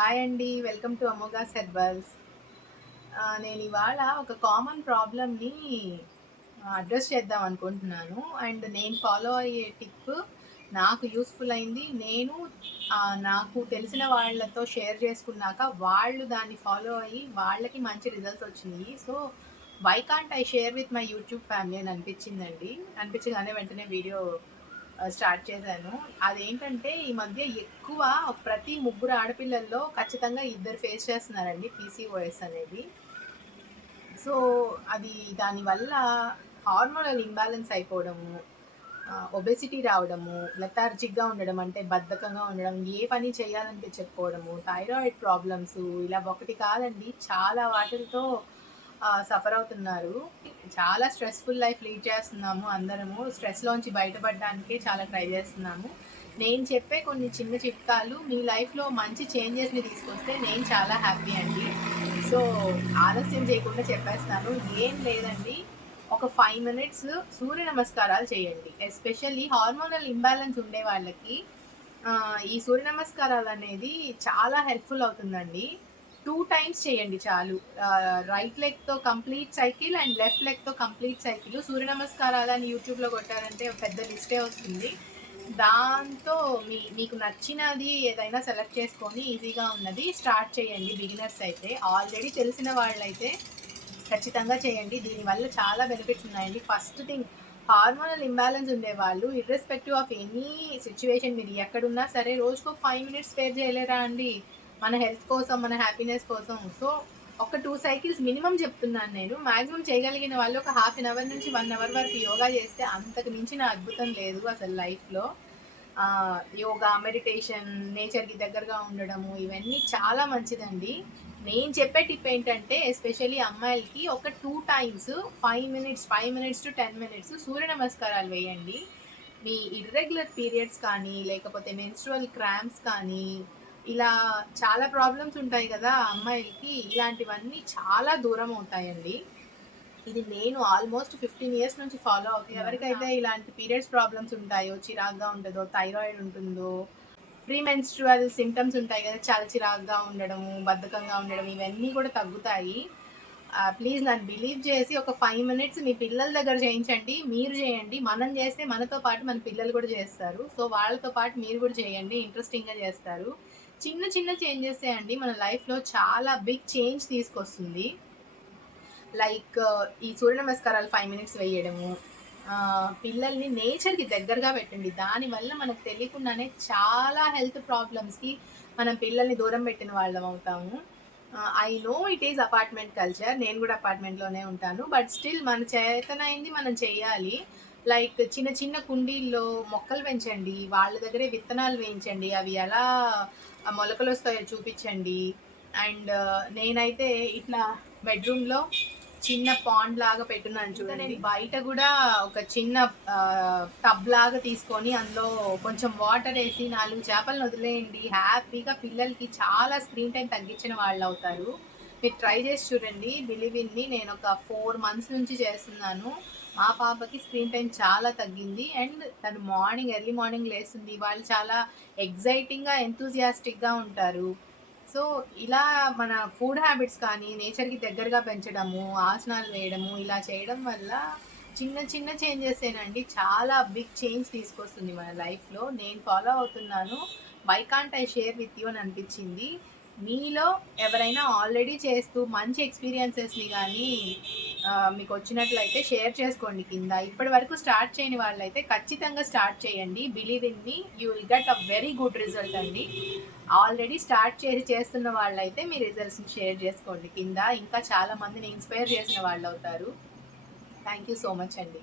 Hi అండి. Welcome to Amogha's herbals. నేను ఇవాళ ఒక కామన్ ప్రాబ్లమ్‌ని అడ్రెస్ చేద్దాం అనుకుంటున్నాను. అండ్ నేను ఫాలో అయ్యే టిప్ నాకు యూజ్‌ఫుల్ అయింది. నేను నాకు తెలిసిన వాళ్ళతో షేర్ చేసుకున్నాక వాళ్ళు దాన్ని ఫాలో అయ్యి వాళ్ళకి మంచి రిజల్ట్స్ వచ్చినియి. So, why can't I share with my YouTube family అని అనిపించిందండి. అనిపించగానే వెంటనే వీడియో స్టార్ట్ చేశాను. అదేంటంటే ఈ మధ్య ఎక్కువ ప్రతి ముగ్గురు ఆడపిల్లల్లో ఖచ్చితంగా ఇద్దరు ఫేస్ చేస్తున్నారండి పీసీఓఎస్ అనేది. సో, అది దానివల్ల హార్మోనల్ ఇంబాలెన్స్ అయిపోవడము, ఒబెసిటీ రావడము, లెథార్జిక్‌గా ఉండడం అంటే బద్ధకంగా ఉండడం, ఏ పని చేయాలనిపించకపోవడము, థైరాయిడ్ ప్రాబ్లమ్స్ ఇలా ఒకటి కాదండి చాలా వాటిలతో సఫర్ అవుతున్నారు. చాలా స్ట్రెస్‌ఫుల్ లైఫ్ లీడ్ చేస్తున్నాము అందరము. స్ట్రెస్‌లోంచి బయటపడడానికే చాలా ట్రై చేస్తున్నాము. నేను చెప్పే కొన్ని చిన్న చిట్కాలు మీ లైఫ్‌లో మంచి చేంజెస్‌ని తీసుకొస్తే నేను చాలా హ్యాపీ అండి. సో, ఆలస్యం చేయకుండా చెప్పేస్తాను. ఏం లేదండి. ఒక 5 మినిట్స్ సూర్య నమస్కారాలు చేయండి. ఎస్పెషల్లీ హార్మోనల్ ఇంబాలెన్స్ ఉండే వాళ్ళకి ఈ సూర్య నమస్కారాలనేది చాలా హెల్ప్‌ఫుల్ అవుతుందండి. 2 టైమ్స్ చేయండి చాలు. రైట్ లెగ్‌తో కంప్లీట్ సైకిల్ అండ్ లెఫ్ట్ లెగ్‌తో కంప్లీట్ సైకిల్. సూర్య నమస్కారాలని యూట్యూబ్‌లో కొట్టారంటే ఒక పెద్ద లిస్టే వస్తుంది. దాంతో మీకు నచ్చినది ఏదైనా సెలెక్ట్ చేసుకొని ఈజీగా ఉన్నది స్టార్ట్ చేయండి బిగినర్స్ అయితే. ఆల్రెడీ తెలిసిన వాళ్ళైతే ఖచ్చితంగా చేయండి. దీనివల్ల చాలా బెనిఫిట్స్ ఉన్నాయండి. ఫస్ట్ థింగ్ హార్మోనల్ ఇంబాలెన్స్ ఉండేవాళ్ళు ఇర్రెస్పెక్టివ్ ఆఫ్ ఎనీ సిట్యుయేషన్ మీరు ఎక్కడున్నా సరే రోజుకొక 5 మినిట్స్ స్పేర్ చేయలేరా అండి? మన హెల్త్ కోసం, మన హ్యాపీనెస్ కోసం. సో, ఒక 2 సైకిల్స్ మినిమమ్ చెప్తున్నాను నేను. మాక్సిమం చేయగలిగిన వాళ్ళు ఒక హాఫ్ అన్ అవర్ నుంచి 1 అవర్ వరకు యోగా చేస్తే అంతకు మించిన అద్భుతం లేదు అసలు లైఫ్‌లో. యోగా, మెడిటేషన్, నేచర్‌కి దగ్గరగా ఉండడము ఇవన్నీ చాలా మంచిదండి. నేను చెప్పే టిప్ ఏంటంటే ఎస్పెషల్లీ అమ్మాయిలకి ఒక 2 టైమ్స్ 5 మినిట్స్ టు 10 మినిట్స్ సూర్య నమస్కారాలు వేయండి. మీ ఇర్రెగ్యులర్ పీరియడ్స్ కానీ, లేకపోతే మెన్స్ట్రువల్ క్రాంప్స్ కానీ, ఇలా చాలా ప్రాబ్లమ్స్ ఉంటాయి కదా అమ్మాయిలకి. ఇలాంటివన్నీ చాలా దూరం అవుతాయండి. ఇది నేను ఆల్మోస్ట్ 15 ఇయర్స్ నుంచి ఫాలో అవుతున్నాను. ఎవరికైతే ఇలాంటి పీరియడ్స్ ప్రాబ్లమ్స్ ఉంటాయో, చిరాకుగా ఉంటదో, థైరాయిడ్ ఉంటుందో, ప్రీ మెన్స్ట్రువల్ సింప్టమ్స్ ఉంటాయి కదా! చాలా చిరాకుగా ఉండడము, బద్ధకంగా ఉండడం ఇవన్నీ కూడా తగ్గుతాయి. ప్లీజ్ నన్ను బిలీవ్ చేసి ఒక 5 మినిట్స్ మీ పిల్లల దగ్గర చేయించండి. మీరు చేయండి. మనం చేస్తే మనతో పాటు మన పిల్లలు కూడా చేస్తారు. సో, వాళ్ళతో పాటు మీరు కూడా చేయండి. ఇంట్రెస్టింగ్‌గా చేస్తారు. చిన్న చిన్న చేంజెసే అండి మన లైఫ్‌లో చాలా బిగ్ చేంజ్ తీసుకొస్తుంది. లైక్ ఈ సూర్య నమస్కారాలు 5 మినిట్స్ వేయడము. పిల్లల్ని నేచర్‌కి దగ్గరగా పెట్టండి. దానివల్ల మనకు తెలియకుండానే చాలా హెల్త్ ప్రాబ్లమ్స్‌కి మనం పిల్లల్ని దూరం పెట్టిన వాళ్ళం అవుతాము. I know it is apartment culture. నేను కూడా అపార్ట్మెంట్‌లోనే ఉంటాను. బట్ స్టిల్ మన చేతనైంది మనం చేయాలి. లైక్ చిన్న చిన్న కుండీల్లో మొక్కలు పెంచండి. వాళ్ళ దగ్గరే విత్తనాలు వేయించండి. అవి ఎలా మొలకలొస్తాయో చూపించండి. అండ్ నేనైతే ఇట్లా బెడ్‌రూమ్‌లో చిన్న పాండ్ లాగా పెట్టున్నాను చూడండి. నేను బయట గూడా ఒక చిన్న టబ్ లాగా తీసుకొని అందులో కొంచెం వాటర్ ఏసి 4 చేపలను వదిలేయండి. హ్యాపీగా పిల్లలకి చాలా స్క్రీన్ టైమ్ తగ్గించిన వాళ్ళవుతారు. మీరు ట్రై చేసి చూడండి. బిలీవ్ ఇన్ మీ నేనొక 4 మంత్స్ నుంచి చేస్తున్నాను. మా పాపకి స్క్రీన్ టైమ్ చాలా తగ్గింది. అండ్ తను ఎర్లీ మార్నింగ్ లేస్తుంది. వాళ్ళు చాలా ఎక్సైటింగ్‌గా, ఎంతూసియాస్టిక్‌గా ఉంటారు. సో, ఇలా మన ఫుడ్ హ్యాబిట్స్ కానీ, నేచర్‌కి దగ్గరగా పెంచడము, ఆసనాలు వేయడము, ఇలా చేయడం వల్ల చిన్న చిన్న చేంజెసేనండి చాలా బిగ్ చేంజ్ తీసుకొస్తుంది మన లైఫ్‌లో. నేను ఫాలో అవుతున్నాను. Why can't I share with you అని అనిపించింది. మీలో ఎవరైనా ఆల్రెడీ చేస్తూ మంచి ఎక్స్‌పీరియన్సెస్‌ని గానీ మీకొచ్చినట్లయితే షేర్ చేసుకోండి కింద. ఇప్పటి వరకు స్టార్ట్ చేయని వాళ్ళైతే ఖచ్చితంగా స్టార్ట్ చేయండి. Believe in me you will get a very good result అండి. ఆల్రెడీ స్టార్ట్ చేస్తున్న వాళ్ళైతే మీ రిజల్ట్స్‌ని షేర్ చేసుకోండి కింద. ఇంకా చాలా మందిని ఇన్‌స్పైర్ చేసిన వాళ్ళవుతారు. థ్యాంక్ యూ సో మచ్ అండి.